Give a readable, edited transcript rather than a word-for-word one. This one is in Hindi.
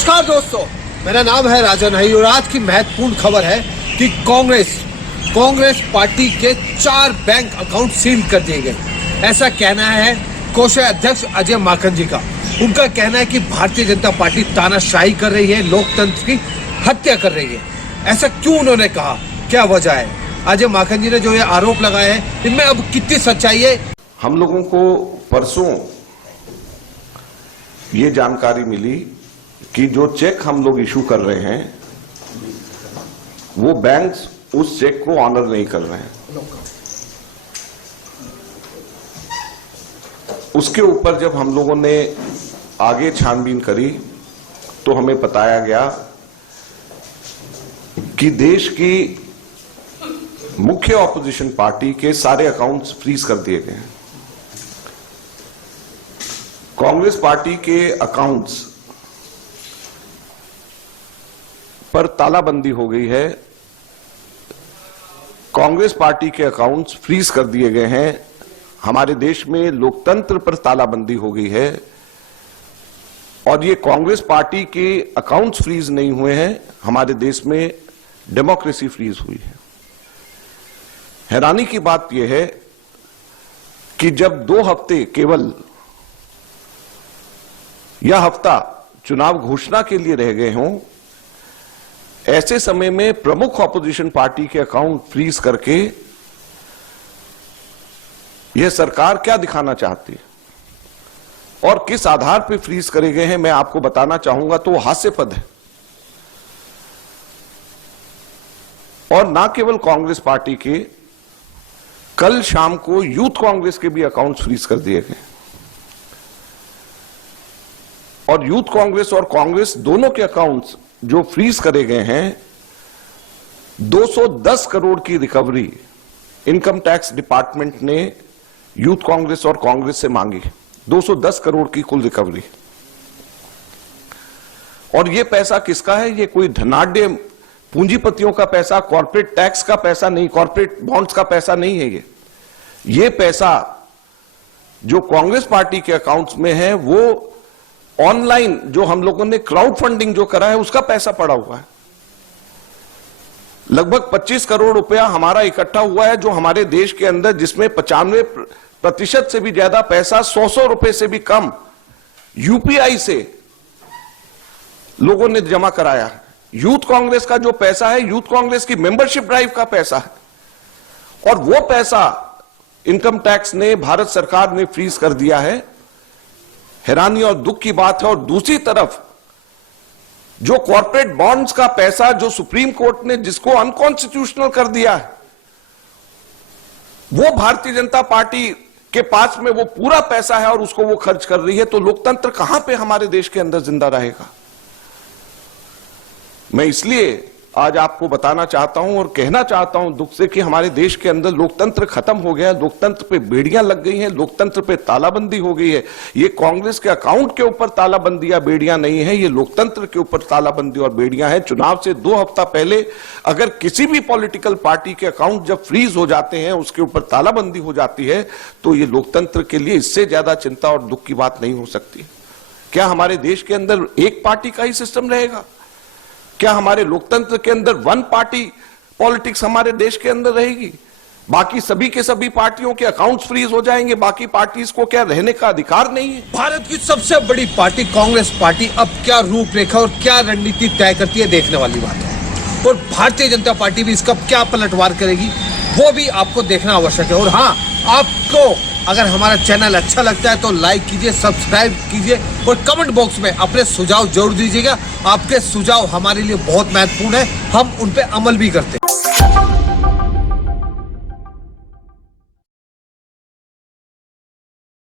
नमस्कार दोस्तों, मेरा नाम है राजन हई और आज की महत्वपूर्ण खबर है कि कांग्रेस पार्टी के 4 बैंक अकाउंट सील कर दिए गए। ऐसा कहना है कोषाध्यक्ष अध्यक्ष अजय माकन जी का। उनका कहना है कि भारतीय जनता पार्टी तानाशाही कर रही है, लोकतंत्र की हत्या कर रही है। ऐसा क्यों उन्होंने कहा, क्या वजह है? अजय माकन जी ने जो ये आरोप लगाए हैं, इनमें अब कितनी सच्चाई है? हम लोगों को परसों ये जानकारी मिली कि जो चेक हम लोग इशू कर रहे हैं वो बैंक्स उस चेक को ऑनर नहीं कर रहे हैं। उसके ऊपर जब हम लोगों ने आगे छानबीन करी तो हमें बताया गया कि देश की मुख्य ऑपोजिशन पार्टी के सारे अकाउंट्स फ्रीज कर दिए गए हैं। कांग्रेस पार्टी के अकाउंट्स पर तालाबंदी हो गई है। कांग्रेस पार्टी के अकाउंट्स फ्रीज कर दिए गए हैं। हमारे देश में लोकतंत्र पर तालाबंदी हो गई है और ये कांग्रेस पार्टी के अकाउंट्स फ्रीज नहीं हुए हैं, हमारे देश में डेमोक्रेसी फ्रीज हुई है। हैरानी की बात यह है कि जब 2 हफ्ते केवल यह हफ्ता चुनाव घोषणा के लिए रह गए हों, ऐसे समय में प्रमुख ऑपोजिशन पार्टी के अकाउंट फ्रीज करके यह सरकार क्या दिखाना चाहती है और किस आधार पर फ्रीज करे गए हैं, मैं आपको बताना चाहूंगा तो हास्यास्पद है। और ना केवल कांग्रेस पार्टी के, कल शाम को यूथ कांग्रेस के भी अकाउंट्स फ्रीज कर दिए गए और यूथ कांग्रेस और कांग्रेस दोनों के अकाउंट्स जो फ्रीज करे गए हैं, 210 करोड़ की रिकवरी इनकम टैक्स डिपार्टमेंट ने यूथ कांग्रेस और कांग्रेस से मांगी। 210 करोड़ की कुल रिकवरी। और यह पैसा किसका है? यह कोई धनाढ्य पूंजीपतियों का पैसा, कॉर्पोरेट टैक्स का पैसा नहीं, कॉर्पोरेट बॉन्ड्स का पैसा नहीं है। ये पैसा जो कांग्रेस पार्टी के अकाउंट्स में है वो ऑनलाइन जो हम लोगों ने क्राउड फंडिंग जो करा है उसका पैसा पड़ा हुआ है। लगभग 25 करोड़ रुपया हमारा इकट्ठा हुआ है जो हमारे देश के अंदर, जिसमें 95% से भी ज्यादा पैसा 100 रुपए से भी कम यूपीआई से लोगों ने जमा कराया है। यूथ कांग्रेस का जो पैसा है, यूथ कांग्रेस की मेंबरशिप ड्राइव का पैसा है और वो पैसा इनकम टैक्स ने, भारत सरकार ने फ्रीज कर दिया है। हैरानी और दुख की बात है। और दूसरी तरफ जो कॉर्पोरेट बॉन्ड्स का पैसा जो सुप्रीम कोर्ट ने जिसको अनकॉन्स्टिट्यूशनल कर दिया है, वो भारतीय जनता पार्टी के पास में वो पूरा पैसा है और उसको वो खर्च कर रही है। तो लोकतंत्र कहां पे हमारे देश के अंदर जिंदा रहेगा? मैं इसलिए आज आपको बताना चाहता हूं और कहना चाहता हूं दुख से कि हमारे देश के अंदर लोकतंत्र खत्म हो गया, लोकतंत्र पे बेड़ियां लग गई हैं, लोकतंत्र पे तालाबंदी हो गई है। ये कांग्रेस के अकाउंट के ऊपर तालाबंदी या बेड़ियां नहीं है, ये लोकतंत्र के ऊपर तालाबंदी और बेड़ियां हैं। चुनाव से 2 हफ्ता पहले अगर किसी भी पॉलिटिकल पार्टी के अकाउंट जब फ्रीज हो जाते हैं, उसके ऊपर तालाबंदी हो जाती है, तो ये लोकतंत्र के लिए इससे ज्यादा चिंता और दुख की बात नहीं हो सकती। क्या हमारे देश के अंदर एक पार्टी का ही सिस्टम रहेगा? क्या हमारे लोकतंत्र के अंदर 1 पार्टी पॉलिटिक्स हमारे देश के अंदर रहेगी? बाकी सभी के सभी पार्टियों के अकाउंट्स फ्रीज हो जाएंगे? बाकी पार्टीज को क्या रहने का अधिकार नहीं है? भारत की सबसे बड़ी पार्टी कांग्रेस पार्टी अब क्या रूपरेखा और क्या रणनीति तय करती है, देखने वाली बात है। और भारतीय जनता पार्टी भी इसका क्या पलटवार करेगी, वो भी आपको देखना आवश्यक है। और हाँ, आपको अगर हमारा चैनल अच्छा लगता है तो लाइक कीजिए, सब्सक्राइब कीजिए और कमेंट बॉक्स में अपने सुझाव जरूर दीजिएगा। आपके सुझाव हमारे लिए बहुत महत्वपूर्ण है, हम उन पे अमल भी करते हैं।